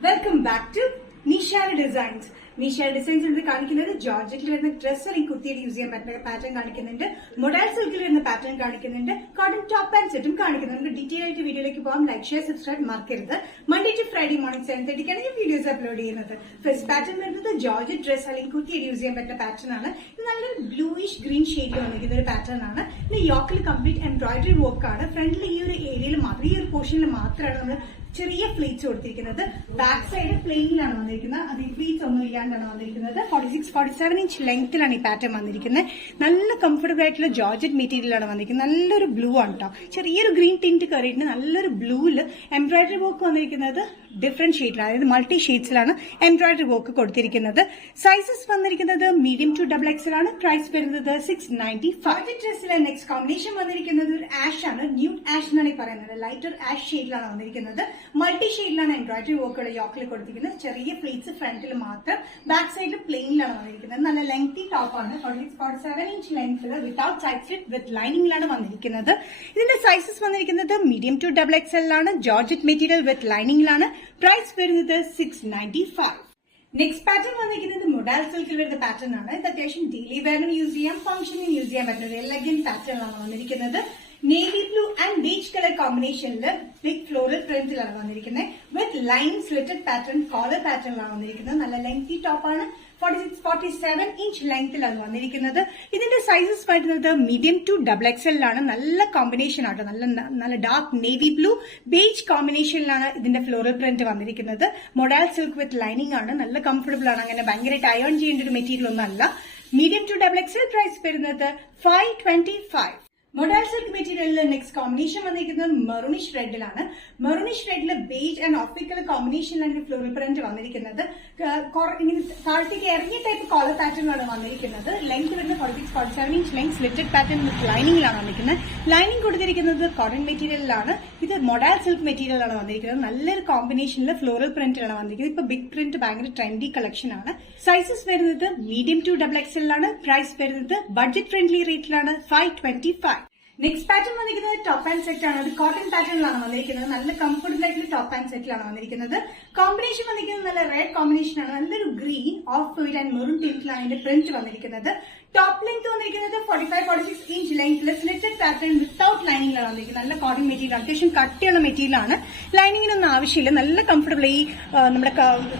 Welcome back to Nishara Designs. Nishara Designs in the കാണിക്കുന്നത് ജോർജറ്റിൽ വരുന്ന dress അല്ലെങ്കിൽ കുത്തിയിട്ട് യൂസ് ചെയ്യാൻ പറ്റുന്ന പാറ്റേൺ കാണിക്കുന്നുണ്ട്. മൊഡൽ സിൽക്കിൽ വരുന്ന പാറ്റേൺ കാണിക്കുന്നുണ്ട്. കോട്ടൺ ടോപ്പ് ആൻഡ് സെറ്റും കാണിക്കുന്നുണ്ട്. ഡീറ്റെയിൽ ആയിട്ട് വീഡിയോയിലേക്ക് പോകാം. ലൈക്ക്, ഷെയർ, സബ്സ്ക്രൈബ് മറക്കരുത്. മൺഡേ ടു ഫ്രൈഡേ മോർണിംഗ് 7:30 ഞാൻ വീഡിയോസ് അപ്ലോഡ് ചെയ്യുന്നത്. ഫസ്റ്റ് പാറ്റേൺ വരുന്നത് ജോർജറ്റ് ഡ്രസ് അല്ലെങ്കിൽ കുത്തിയിട്ട് യൂസ് ചെയ്യാൻ പറ്റുന്ന പാറ്റേൺ ആണ്. ഇത് നല്ലൊരു ബ്ലൂയിഷ് ഗ്രീൻ ഷെയ്ഡിൽ വന്നിരിക്കുന്ന ഒരു പാറ്റേൺ ആണ്. ഇത് യോക്കിൽ കംപ്ലീറ്റ് എംബ്രോയിഡറി വർക്ക് ആണ്. ഫ്രണ്ടിൽ ഈ ഒരു ഏരിയയിൽ മാത്രം, ഈ ഒരു പോർഷനിൽ മാത്രമാണ് നമ്മൾ ചെറിയ പ്ലീറ്റ്സ് കൊടുത്തിരിക്കുന്നത്. ബാക്ക് സൈഡ് പ്ലെയിനിലാണ് വന്നിരിക്കുന്നത്. അത് ഈ പ്ലീറ്റ്സ് ഒന്നും ഇല്ലാണ്ടാണ് വന്നിരിക്കുന്നത്. 46-47 ഇഞ്ച് ലെങ്ത്തിലാണ് ഈ പാറ്റേൺ വന്നിരിക്കുന്നത്. നല്ല കംഫർട്ടബിൾ ആയിട്ടുള്ള ജോർജറ്റ് മെറ്റീരിയലാണ് വന്നിരിക്കുന്നത്. നല്ലൊരു ബ്ലൂ ആണ് കേട്ടോ. ചെറിയൊരു ഗ്രീൻ ടിന്റ് കയറിയിട്ട് നല്ലൊരു ബ്ലൂവിൽ എംബ്രോയിഡറി വർക്ക് വന്നിരിക്കുന്നത് ഡിഫറെന്റ് ഷെയ്ഡിലാണ്, അതായത് മൾട്ടി ഷെയ്ഡ്സിലാണ് എംബ്രോയിഡറി വർക്ക് കൊടുത്തിരിക്കുന്നത്. സൈസസ് വന്നിരിക്കുന്നത് മീഡിയം ടു XXL ആണ്. പ്രൈസ് വരുന്നത് 695. ഡ്രസ്സിലെ നെക്സ്റ്റ് കോമ്പിനേഷൻ വന്നിരിക്കുന്നത് ഒരു ആഷ് ആണ്. ന്യൂഡ് ആഷ് എന്നാണ് ഈ പറയുന്നത്. ലൈറ്റർ ആഷ് ഷെയ്ഡിലാണ് വന്നിരിക്കുന്നത്. മൾട്ടി ഷെയ്ഡിലാണ് എംബ്രോയിഡറി വർക്കുകൾ യോക്കിൽ കൊടുത്തിരിക്കുന്നത്. ചെറിയ പ്ലീറ്റ്സ് ഫ്രണ്ടിൽ മാത്രം, ബാക്ക് സൈഡിൽ പ്ലെയിനിലാണ് വന്നിരിക്കുന്നത്. നല്ല ലെങ്തി ടോപ്പാണ്. 46-47 ഇഞ്ച് ലെങ്ത്തിൽ വിത്തൌട്ട് സൈഡ് സ്ലിറ്റ് വിത്ത് ലൈനിങ്ങിലാണ് വന്നിരിക്കുന്നത്. ഇതിന്റെ സൈസസ് വന്നിരിക്കുന്നത് മീഡിയം ടു XXL ആണ്. ജോർജറ്റ് മെറ്റീരിയൽ വിത്ത് ലൈനിങ്ങിലാണ്. പ്രൈസ് വരുന്നത് 695. നെക്സ്റ്റ് പാറ്റേൺ വന്നിരിക്കുന്നത് മൊഡൽ സിൽക്കിൽ വരുന്ന പാറ്റേൺ ആണ്. ഇത് അത്യാവശ്യം ഡെയിലി വെയറിനും യൂസ് ചെയ്യാം, ഫംഗ്ഷനും യൂസ് ചെയ്യാൻ പറ്റുന്ന ഒരു എലഗന്റ് പാറ്റേൺ ആണ് വന്നിരിക്കുന്നത്. Navy blue and beach colour കോമ്പിനേഷനിൽ ബിഗ് ഫ്ലോറൽ പ്രിന്റിലാണ് വന്നിരിക്കുന്നത്. With line slitted pattern, collar പാറ്റേണിലാണ് വന്നിരിക്കുന്നത്. നല്ല ലെങ്തി ടോപ്പാണ്. 46-47 ഇഞ്ച് ലെങ്ത്തിലാണ് വന്നിരിക്കുന്നത്. ഇതിന്റെ സൈസസ് വരുന്നത് മീഡിയം ടു XXL ആണ്. നല്ല കോമ്പിനേഷൻ ആട്ടോ. നല്ല ഡാർക്ക് നേവി ബ്ലൂ ബേജ് കോമ്പിനേഷനിലാണ് ഇതിന്റെ ഫ്ലോറൽ പ്രിന്റ് വന്നിരിക്കുന്നത്. മൊഡൽ സിൽക്ക് വിത്ത് ലൈനിങ് ആണ്. നല്ല കംഫർട്ടബിൾ ആണ്. അങ്ങനെ ഭയങ്കരമായിട്ട് അയൺ ചെയ്യേണ്ട ഒരു മെറ്റീരിയൽ ഒന്നും അല്ല. Medium to XXL. പ്രൈസ് വരുന്നത് 525. മൊഡൽ സിൽക്ക് മെറ്റീരിയലിൽ നെക്സ്റ്റ് കോമ്പിനേഷൻ വന്നിരിക്കുന്നത് മെറൂണിഷ് റെഡിലാണ്. മെറൂണിഷ് റെഡിൽ ബേജ് ആൻഡ് ഓഫിക്കൽ കോമ്പിനേഷനിലാണ് ഫ്ലോറൽ പ്രിന്റ് വന്നിരിക്കുന്നത്. ഇങ്ങനെ താഴത്തേക്ക് ഇറങ്ങിയ ടൈപ്പ് കോളർ പാറ്റേണിലാണ് വന്നിരിക്കുന്നത്. ലെങ്ത് വരുന്നത് 46-47 inch length slitted pattern with ലൈനിങ്ങിലാണ് വന്നിരിക്കുന്നത്. ലൈനിങ് കൊടുത്തിരിക്കുന്നത് കോട്ടൺ മെറ്റീരിയലിലാണ്. ഇത് മൊഡൽ സിൽക്ക് മെറ്റീരിയലാണ് വന്നിരിക്കുന്നത്. നല്ലൊരു കോമ്പിനേഷനിൽ ഫ്ലോറൽ പ്രിന്റിലാണ് വന്നിരിക്കുന്നത്. ഇപ്പൊ ബിഗ് പ്രിന്റ് ഭയങ്കര ട്രെൻഡി കളക്ഷൻ ആണ്. സൈസസ് വരുന്നത് മീഡിയം ടു XXL ആണ്. പ്രൈസ് വരുന്നത് ബഡ്ജറ്റ് ഫ്രണ്ട്ലി റേറ്റിലാണ് 525. നെക്സ്റ്റ് പാറ്റേൺ വന്നിരിക്കുന്നത് ടോപ്പ് ആൻഡ് സെറ്റ് ആണ്. അത് കോട്ടൺ പാറ്റേണിലാണ് വന്നിരിക്കുന്നത്. നല്ല കംഫർട്ടബിൾ ആയിട്ടുള്ള ടോപ്പ് ആൻഡ് സെറ്റിലാണ് വന്നിരിക്കുന്നത്. കോമ്പിനേഷൻ വന്നിരിക്കുന്നത് നല്ല റെഡ് കോമ്പിനേഷൻ ആണ്. നല്ലൊരു green, off white and maroon ടിന്റിലാണ് ഇതിന്റെ പ്രിന്റ് വന്നിരിക്കുന്നത്. ടോപ്പ് ലെങ്ത് വന്നിരിക്കുന്നത് 45-46 ഇഞ്ച് ലെങ്ത്തിൽ സ്ലിറ്റഡ് പാറ്റേൺ വിത്തൌട്ട് ലൈനിങ്ങിലാണ് വന്നിരിക്കുന്നത്. നല്ല കോട്ടൺ മെറ്റീരിയൽ, അത്യാവശ്യം കട്ടിയുള്ള മെറ്റീരിയലാണ്. ലൈനിങ്ങിനൊന്നും ആവശ്യമില്ല. നല്ല കംഫർട്ടബിൾ. ഈ നമ്മുടെ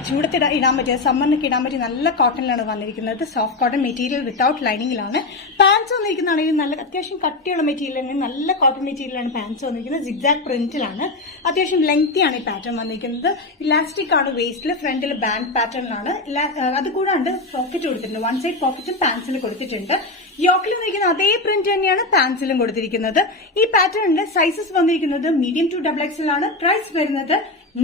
ചൂടത്ത് ഇടാൻ പറ്റിയ, സമ്മറിനൊക്കെ ഇടാൻ പറ്റിയ നല്ല കോട്ടണിലാണ് വന്നിരിക്കുന്നത്. സോഫ്റ്റ് കോട്ടൺ മെറ്റീരിയൽ വിത്തൌട്ട് ലൈനിങ്ങിലാണ്. പാൻസ് വന്നിരിക്കുന്നതാണെങ്കിൽ നല്ല അത്യാവശ്യം കട്ടിയുള്ള മെറ്റീരിയൽ, നല്ല കോട്ടൺ മെറ്റീരിയലാണ് പാൻസ് വന്നിരിക്കുന്നത്. സിഗ്സാഗ് പ്രിന്റിലാണ്. അത്യാവശ്യം ലെങ്തിയാണ് ഈ പാറ്റേൺ വന്നിരിക്കുന്നത്. ഇലാസ്റ്റിക് ആണ് വേസ്റ്റിൽ, ഫ്രണ്ടിൽ ബാൻഡ് പാറ്റേണിലാണ്. അതുകൂടാണ്ട് പോക്കറ്റ് കൊടുത്തിട്ടുണ്ട്. വൺ സൈഡ് പോക്കറ്റും പാൻസിൽ കൊടുത്തിട്ടുണ്ട്. യോക്കിൽ വന്നിരിക്കുന്ന അതേ പ്രിന്റ് തന്നെയാണ് പാൻസിലും കൊടുത്തിരിക്കുന്നത്. ഈ പാറ്റേണിന്റെ സൈസസ് വന്നിരിക്കുന്നത് മീഡിയം ടു XXL ആണ്. പ്രൈസ് വരുന്നത്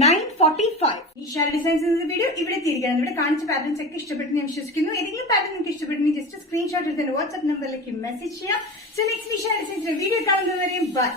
945. ഈ ഷാര ഡിസൈൻസ് വീഡിയോ ഇവിടെ തിരികെ ഇവിടെ കാണിച്ച പാറ്റേൺസ് ഒക്കെ ഇഷ്ടപ്പെട്ടു ഞാൻ വിശ്വസിക്കുന്നു. ഏതെങ്കിലും പാറ്റേൺ നിങ്ങൾക്ക് ഇഷ്ടപ്പെട്ടെങ്കിൽ ജസ്റ്റ് സ്ക്രീൻഷോട്ട് എടുത്ത് വാട്സ്ആപ്പ് നമ്പറിലേക്ക് മെസ്സേജ് ചെയ്യാം. സോ നെക്സ്റ്റ് ഷാര ഡിസൈൻസിന്റെ വീഡിയോ കാണുന്നവരെയും ബൈ.